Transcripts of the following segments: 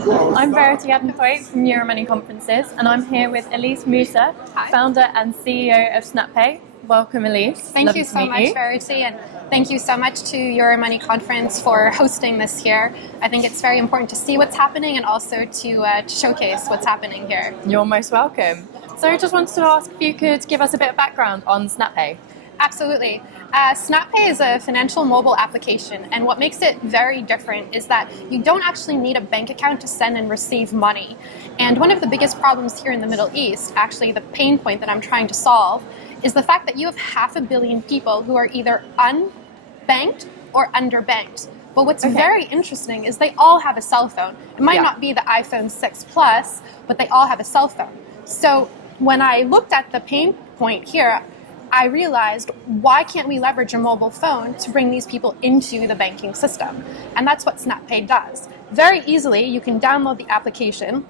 I'm Verity Addenthwaite from Euromoney Conferences, and I'm here with Elise Moussa, founder and CEO of Snapay. Welcome, Elise. Thank you so much, Verity, and thank you so much to Euromoney Conference for hosting this here. I think it's very important to see what's happening and also to showcase what's happening here. You're most welcome. So I just wanted to ask if you could give us a bit of background on Snapay. Absolutely. Snapay is a financial mobile application, and what makes it very different is that you don't actually need a bank account to send and receive money. And one of the biggest problems here in the Middle East, actually the pain point that I'm trying to solve, is the fact that you have 500 million people who are either unbanked or underbanked. But what's very interesting is they all have a cell phone. It might not be the iPhone 6 Plus, but they all have a cell phone. So when I looked at the pain point here, I realized, why can't we leverage a mobile phone to bring these people into the banking system? And that's what Snapay does. Very easily, you can download the application.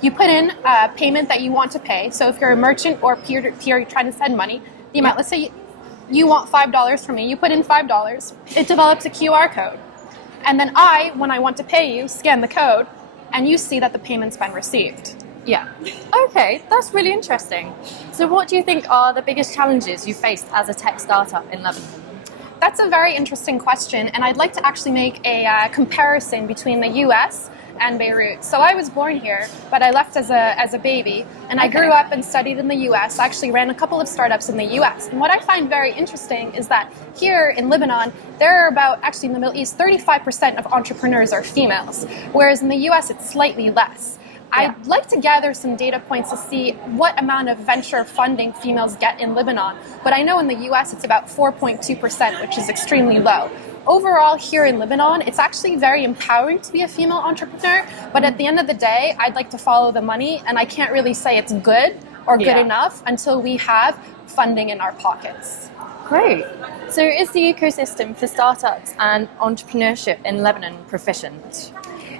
You put in a payment that you want to pay. So if you're a merchant or peer-to-peer trying to send money, the amount, let's say you want $5 from me, you put in $5. It develops a QR code. And then when I want to pay you, scan the code, and you see that the payment's been received. Yeah. Okay, that's really interesting. So what do you think are the biggest challenges you faced as a tech startup in Lebanon? That's a very interesting question, and I'd like to actually make a comparison between the US and Beirut. So I was born here, but I left as a baby, and I grew up and studied in the US. I actually ran a couple of startups in the US. And what I find very interesting is that here in Lebanon, there are about, actually in the Middle East, 35% of entrepreneurs are females, whereas in the US it's slightly less. I'd like to gather some data points to see what amount of venture funding females get in Lebanon, but I know in the US it's about 4.2%, which is extremely low. Overall, here in Lebanon, it's actually very empowering to be a female entrepreneur, but at the end of the day, I'd like to follow the money, and I can't really say it's good or good enough until we have funding in our pockets. Great. So is the ecosystem for startups and entrepreneurship in Lebanon proficient?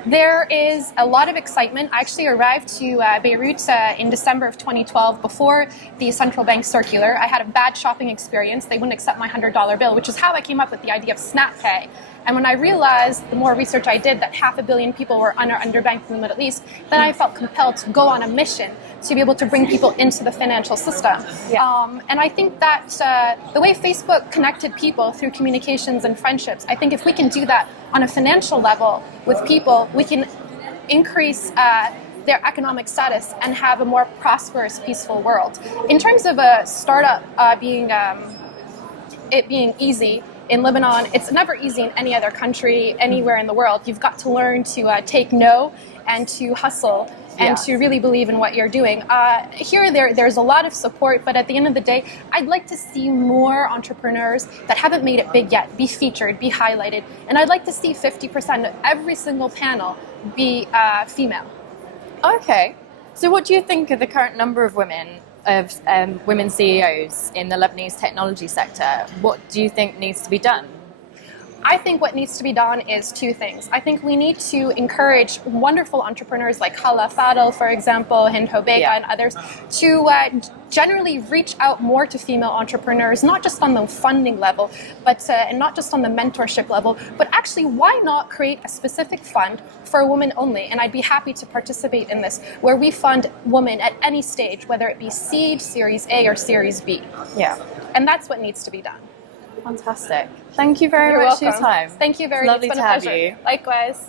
There is a lot of excitement. I actually arrived to Beirut in December of 2012 before the central bank circular. I had a bad shopping experience. They wouldn't accept my $100 bill, which is how I came up with the idea of Snapay. And when I realized, the more research I did, that 500 million people were underbanked in the Middle East, then I felt compelled to go on a mission to be able to bring people into the financial system. And I think that the way Facebook connected people through communications and friendships, I think if we can do that on a financial level with people, we can increase their economic status and have a more prosperous, peaceful world. In terms of a startup being easy, in Lebanon, it's never easy in any other country, anywhere in the world. You've got to learn to take no and to hustle and to really believe in what you're doing. Here, there's a lot of support, but at the end of the day, I'd like to see more entrepreneurs that haven't made it big yet be featured, be highlighted, and I'd like to see 50% of every single panel be female. Okay. So what do you think of the current number of women CEOs in the Lebanese technology sector? What do you think needs to be done? I think what needs to be done is two things. I think we need to encourage wonderful entrepreneurs like Hala Fadel, for example, Hind Hobeka and others, to generally reach out more to female entrepreneurs, not just on the funding level, but and not just on the mentorship level, but actually, why not create a specific fund for women only? And I'd be happy to participate in this, where we fund women at any stage, whether it be seed, Series A, or Series B. Yeah. And that's what needs to be done. Fantastic. Thank you very much for your time. Thank you very much. It's lovely to have you. Likewise.